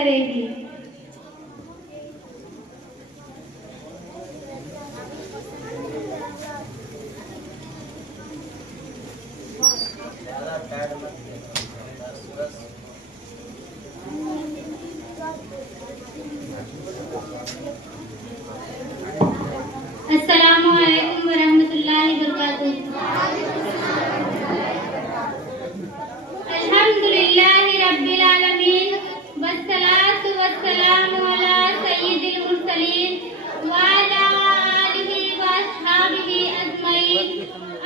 करेगी। अस्सलामु अलैकुम वरहमतुल्लाहि वबरकातुहू। अल्हम्दुलिल्लाहि रब्बिल आलमीन वस्सलातु वस्सलामु अला सय्यिदिल मुरसलीन व अला आलिहि व अस्हाबिहि अजमईन।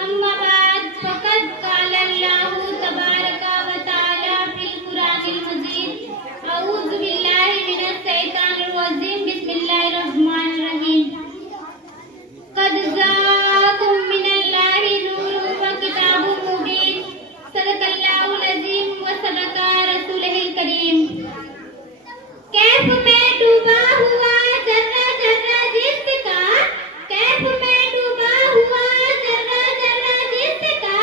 अम्मा बाद फ़क़द क़ाल अल्लाहु तबारका व तआला फ़िल कुरानिल मजीद। अऊज़ु बिल्लाहि मिनश शैतानिर रजीम। बिस्मिल्लाहिर रहमानिर रहीम। क़द जाअकुम मिनल्लाहि नूरुन व किताबुम मुबीन। सदक़ल्लाहुल अज़ीम व सदक़ा रसूलुहुल करीम। कैफ़ में डूबा हुआ जर्रा जर्रा जिसका, कैफ़ में डूबा हुआ जर्रा जर्रा जिसका,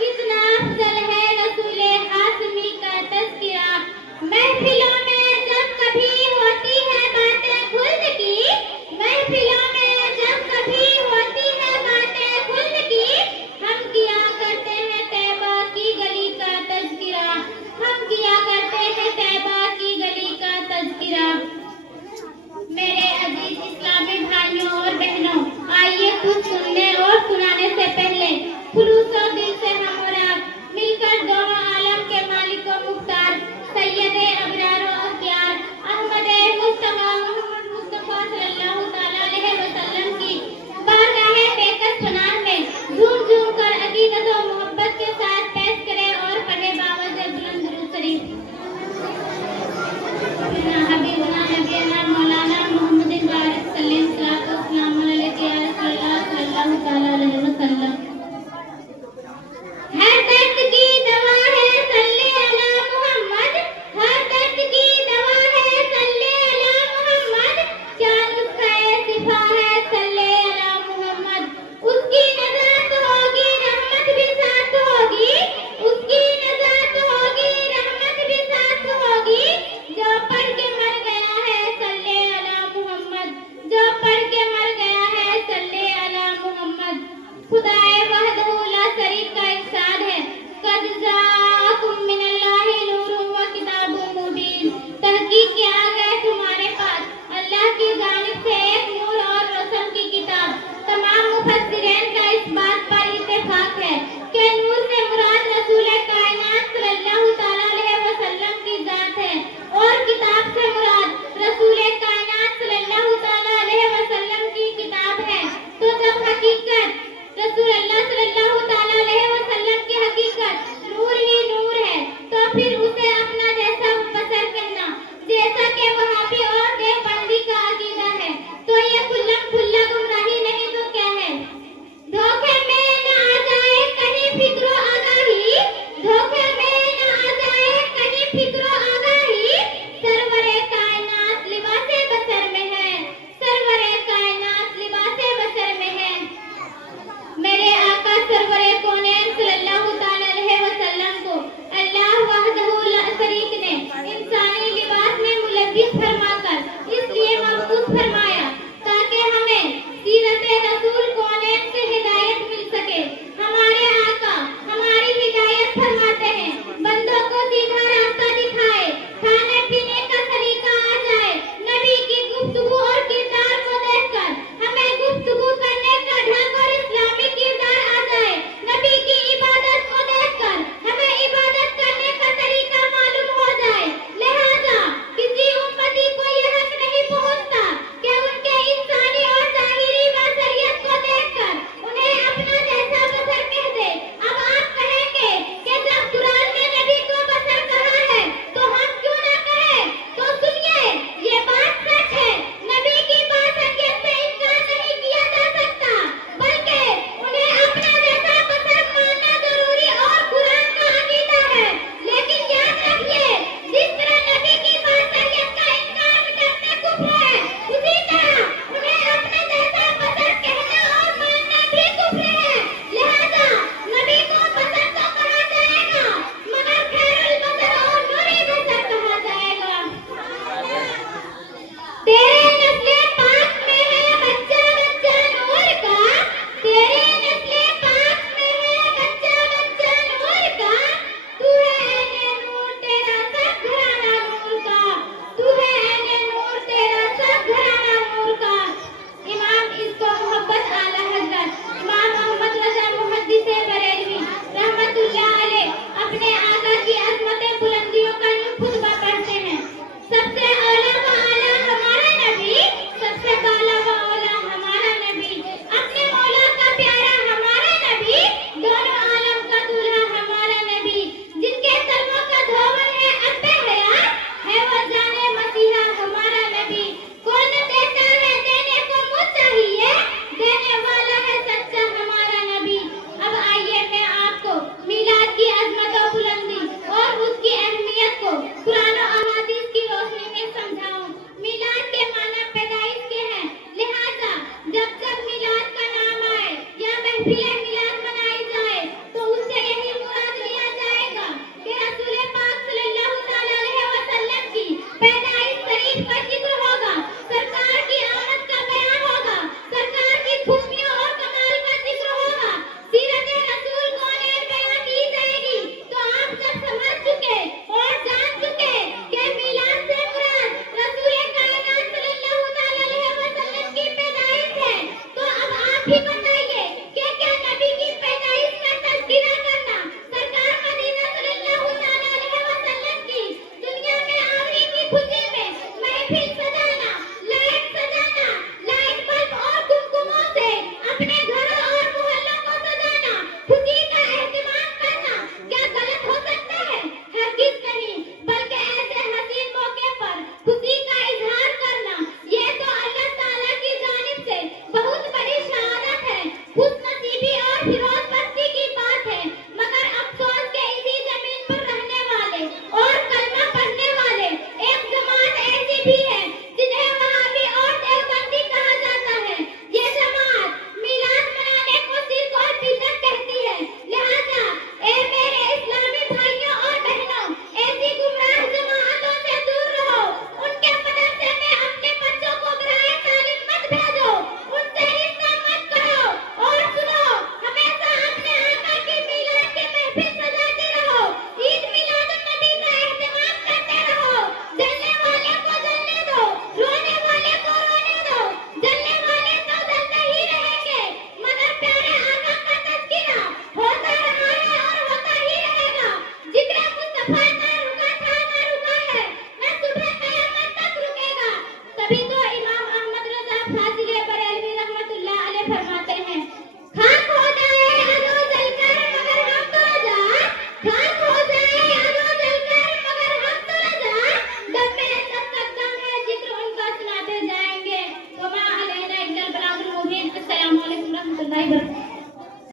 कितना अफ़ज़ल है रसूले हाशमी का तज़किरा। महफ़िलों में जब कभी होती है बातें खुल्द की, महफ़िलों में जब कभी होती है बातें खुल्द की, हम किया करते हैं तैबा की गली का तज़किरा, हम किया करते हैं तैबा की गली का तज़किरा। मेरे अजीज इस्लामी भाइयों और बहनों, आइए कुछ सुनने और सुनाने से पहले खुलूस और दिल से हम और आप मिलकर दोनों आलम के मालिक व मुख्तार सैयदे अबरार व अख्यार अहमदे मुस्तफा मोहम्मद मुस्तफा सल्लल्लाहु तआला अलैहि वसल्लम की बारगाहे बेकस पनाह में झूम झूम कर अकीदत और मोहब्बत के साथ पेश करें और पढ़े बावज़ बुलंद दुरूद शरीफ। हबीबना नबीना मौलाना मोहम्मदिन बारिक सल्लल्लाहु अलैहि सल्लल्लाहु तआला अलैहि वसल्लम। हर दर्द की दवा है सल्ले अला मोहम्मद, हर दर्द की दवा है सल्ले अला मोहम्मद, क्या नुस्खा शिफा है सल्ले अला मोहम्मद। उसकी नज़ात होगी रहमत भी साथ होगी, उसकी नज़ात होगी रहमत भी साथ होगी। जो पढ़ के मर गया है सल्ले अला मोहम्मद, जो पढ़ के मर गया है सल्ले अला मोहम्मद। खुदाए वहदहू ला शरीक का इरशाद है, क़द जाअकुम मिनल्लाहि नूरुन व किताबुम मुबीन। तहकीक के आ गए तुम्हारे पास अल्लाह की जानिब से एक नूर और रोशन की किताब। तमाम मुफस्सिरीन का इस बात पर इत्तेफाक है कि नूर से मुराद रसूले कायनात सल्लल्लाहु तआला अलैहि वसल्लम की जात है और किताब से मुराद रसूले कायनात सल्लल्लाहु तआला अलैहि वसल्लम की किताब है। तो जब हकीकत रसूल अल्लाह सल्लल्लाहु तआला अलैहि वसल्लम की हकीकत नूर ही नूर है, तो फिर उसे अपना जैसा बसर कहना, जैसा कि वहाबी और देवबंदी का अकीदा है, तो ये खुल्लम खुल्ला गुमराही नहीं तो क्या है। धोखे में न आ जाए कहीं फिक्रो आगाही, धोखे में न आ जाए कहीं फिक्रो आगाही। सरवरे कायनात लिबासे बसर में है, सरवरे कायनात लिबासे बसर में है। मेरे आका सरवरे कौनैन सल्लल्लाहु तआला अलैहि वसल्लम को अल्लाह वहदहू ला शरीक ने इंसानी लिबास में मुलब्बिस फरमाकर इसलिए मखसूस फरमाया ताकि हमें सीरत रसूल कौनैन से हिदायत मिल सके। हमारे आका हमारी हिदायत फरमाते हैं, बंदों को सीधा रास्ता दिखाए, खाने पीने का तरीका आ जाए। नबी की गुफ्तगू और किरदार को देखकर हमें गुफ्तगू करने का ढंग और इस्लामी किरदार आ जाए। नबी की इबादत को देखकर हमें इबादत करने का तरीका मालूम हो जाए। लिहाजा किसी उम्मती को महफिल सजाना, लाइट सजाना, लाइट बल्ब और कुमकुमों से अपने घरों और मोहल्लों को सजाना, खुशी का एहतमाम करना क्या गलत हो सकता है? हरगिज नहीं, बल्कि ऐसे हसीन मौके पर खुशी का इजहार करना ये तो अल्लाह ताला की जानिब से बहुत बड़ी शहादत है, खुशनसीबी और फिरोजबख्ती की बात है। मगर अफसोस के इसी जमीन पर रहने वाले और कलमा पढ़ने वाले एक जमात ऐसी भी है जिन्हें वहाबी और देवबंदी कहा जाता है। ये जमात मिलाद मनाने को शिर्क और बिदअत कहती है। लिहाजा ए मेरे इस्लामी भाइयों और बहनों, ऐसी गुमराह जमातों से दूर रहो, उनके मदरसे में अपने बच्चों को बराए तालीम मत भेजो, उनसे रिश्ता मत करो और सुनो, हमेशा अपने आका की मिलाद की महफिल सजाते रहो, ईद मिलादुन नबी का एहतमाम करते रहो। जलने वाले को जलने दो, रोने वाले को रोने दो, जलने वाले तो जलते ही रहेंगे, मगर प्यारे आका का तज़किरा होता रहा है और होता ही रहेगा। जिक्र मुस्तफा ना रुका था, ना रुका है, ना सुबह कयामत तक रुकेगा। तभी तो इमाम अहमद रजा